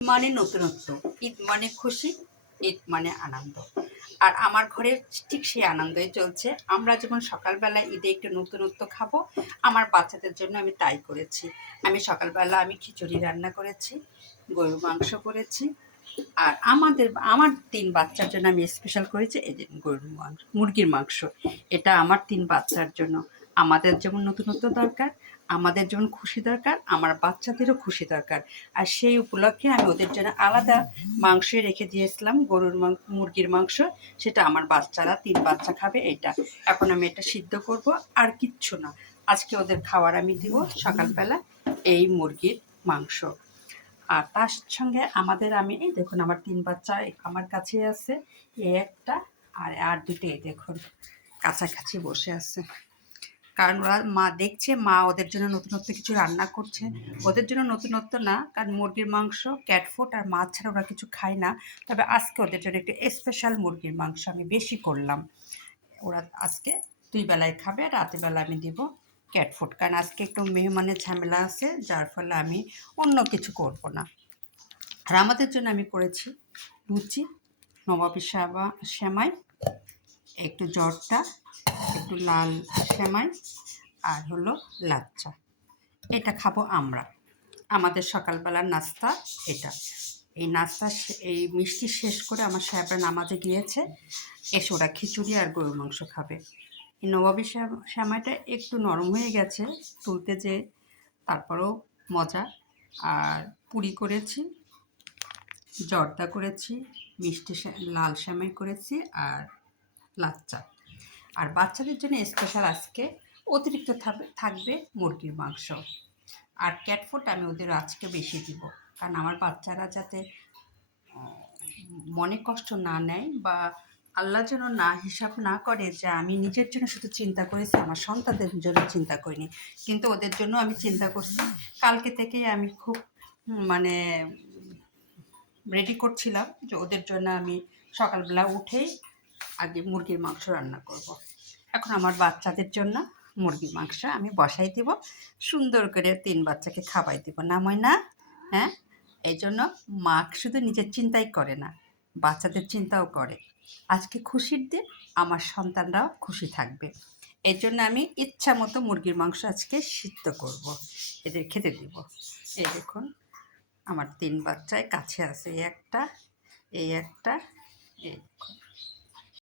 মানে নতুনত্ব, ঈদ মানে খুশি, ঈদ মানে আনন্দ। আর আমার ঘরে ঠিক সেই আনন্দই চলছে। আমরা যেমন সকালবেলা ঈদে একটু নতুনত্ব খাবো, আমার বাচ্চাদের জন্য আমি তাই করেছি। আমি সকালবেলা খিচুড়ি রান্না করেছি, গরুর মাংস করেছি। আর আমার ৩ বাচ্চার জন্য আমি স্পেশাল করেছি এই যে গরুর মাংস, মুরগির মাংস। এটা আমার ৩ বাচ্চার জন্য। আমাদের যেমন নতুনত্ব দরকার, আমাদের যেমন খুশি দরকার, আমার বাচ্চাদেরও খুশি দরকার। আর সেই উপলক্ষে আমি ওদের জন্য আলাদা মাংসই রেখে দিয়েছিলাম, মুরগির মাংস। সেটা আমার বাচ্চারা ৩ বাচ্চা খাবে এটা। এখন আমি এটা সিদ্ধ করব, আর কিচ্ছু না। আজকে ওদের খাবার আমি দিব সকালবেলা এই মুরগির মাংস। আর তার সঙ্গে আমি এই দেখুন আমার ৩ বাচ্চা আমার কাছেই আছে। এই একটা আর দুটো এই দেখুন কাছাকাছি বসে আছে। কারণ ওরা দেখছে মা ওদের জন্য নতুনত্ব কিছু রান্না করছে। ওদের জন্য নতুনত্ব না, কারণ মুরগির মাংস, ক্যাট ফুড আর মাছ ছাড়া ওরা কিছু খায় না। তবে আজকে ওদের জন্য একটু স্পেশাল মুরগির মাংস আমি বেশি করলাম। ওরা আজকে ২ বেলায় খাবে, রাতের বেলা আমি দিব ক্যাট ফুড। কারণ আজকে একটু মেহমানের ঝামেলা আছে, যার ফলে আমি অন্য কিছু করব না। আর আমাদের জন্য আমি করেছি লুচি, নবাবী সেমাই, একটু জর্দা, একটু লাল সেমাই, আর হলো লাচ্চা। এটা খাবো আমরা। আমাদের সকালবেলার নাস্তা এটা। এই মিষ্টি শেষ করে আমার সাহেবরা নামাজে গিয়েছে, এসে ওরা খিচুড়ি আর গরুর মাংস খাবে। এই নবাবী সেমাইটা একটু নরম হয়ে গেছে তুলতে, যে তারপরেও মজা। আর পুরি করেছি, জর্দা করেছি, লাল সেমাই করেছি, আর লাচ্চা। আর বাচ্চাদের জন্য স্পেশাল আজকে অতিরিক্ত থাকবে মুরগির মাংস। আর ক্যাট ফুড আমি ওদের আজকে বেশি দিব, কারণ আমার বাচ্চারা যাতে মনে কষ্ট না নেয়, বা আল্লাহ যেন হিসাব না করে যে আমি নিজের জন্য শুধু চিন্তা করেছি, আমার সন্তানদের জন্য চিন্তা করিনি। কিন্তু ওদের জন্য আমি চিন্তা করছি। কালকে থেকেই আমি খুব মানে রেডি করছিলাম যে ওদের জন্য আমি সকালবেলা উঠেই আগে মুরগির মাংস রান্না করব। এখন আমার বাচ্চাদের জন্য মুরগির মাংস আমি বসাই দিব, সুন্দর করে ৩ বাচ্চাকে খাওয়াই দিব, না ময়না? হ্যাঁ, এই জন্য মা শুধু নিজের চিন্তাই করে না, বাচ্চাদের চিন্তাও করে। আজকে খুশির দিন, আমার সন্তানরাও খুশি থাকবে। এই জন্য আমি ইচ্ছা মতো মুরগির মাংস আজকে সিদ্ধ করব, এদের খেতে দিব। এই দেখুন আমার ৩ বাচ্চায় কাছে আছে, এই একটা, এই একটা, এই দেখুন।